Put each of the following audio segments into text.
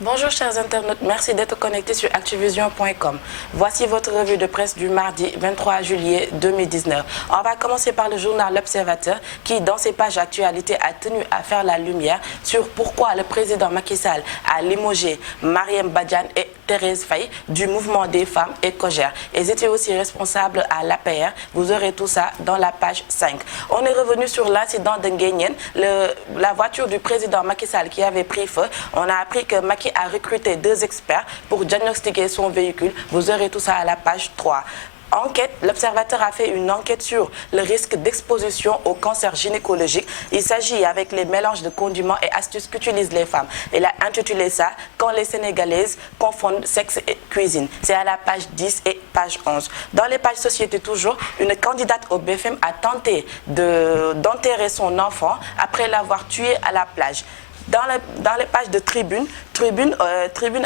Bonjour chers internautes, merci d'être connectés sur Actuvision.com. Voici votre revue de presse du mardi 23 juillet 2019. On va commencer par le journal L'Observateur qui, dans ses pages d'actualité, a tenu à faire la lumière sur pourquoi le président Macky Sall a limogé Marième Badiane et Thérèse Faye du mouvement des femmes et Cogère. Ils étaient aussi responsables à l'APR. Vous aurez tout ça dans la page 5. On est revenu sur l'incident de Nguyen, la voiture du président Macky Sall qui avait pris feu. On a appris que Macky a recruté 2 experts pour diagnostiquer son véhicule. Vous aurez tout ça à la page 3. Enquête, l'Observateur a fait une enquête sur le risque d'exposition au cancer gynécologique. Il s'agit avec les mélanges de condiments et astuces qu'utilisent les femmes. Il a intitulé ça « Quand les Sénégalaises confondent sexe et cuisine ». C'est à la page 10 et page 11. Dans les pages société toujours, une candidate au BFM a tenté d'enterrer son enfant après l'avoir tué à la plage. Dans les pages de Tribune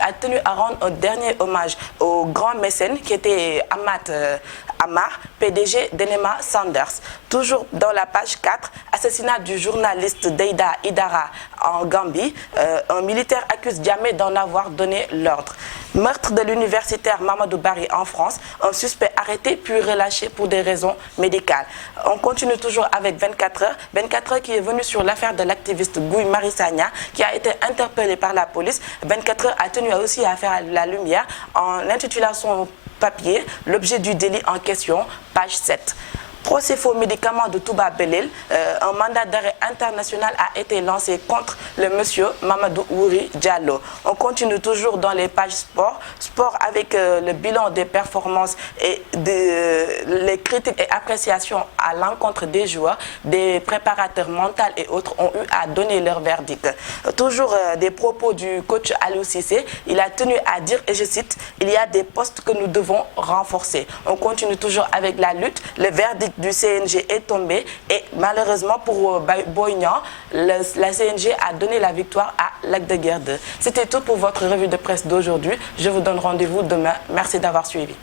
a tenu à rendre un dernier hommage au grand mécène qui était Amat Amar, PDG d'Enema Sanders. Toujours dans la page 4, assassinat du journaliste Deida Idara en Gambie. Un militaire accuse Diamé d'en avoir donné l'ordre. Meurtre de l'universitaire Mamadou Barry en France. Un suspect arrêté puis relâché pour des raisons médicales. On continue toujours avec 24 heures. 24 heures qui est venu sur l'affaire de l'activiste Guy Marius Sagna qui a été interpellé par la police. 24 heures a tenu aussi à faire la lumière en intitulant son papier « L'objet du délit en question », page 7. Procès faux médicaments de Touba Belel, un mandat d'arrêt international a été lancé contre le monsieur Mamadou Ouri Diallo. On continue toujours dans les pages sport. Sport avec le bilan des performances et les critiques et appréciations à l'encontre des joueurs, des préparateurs mentaux et autres ont eu à donner leur verdict. Toujours des propos du coach Aliou Cissé, il a tenu à dire, et je cite, « Il y a des postes que nous devons renforcer ». On continue toujours avec la lutte. Le verdict du CNG est tombé et malheureusement pour Boignan, la CNG a donné la victoire à Lac de Guiers 2. C'était tout pour votre revue de presse d'aujourd'hui. Je vous donne rendez-vous demain. Merci d'avoir suivi.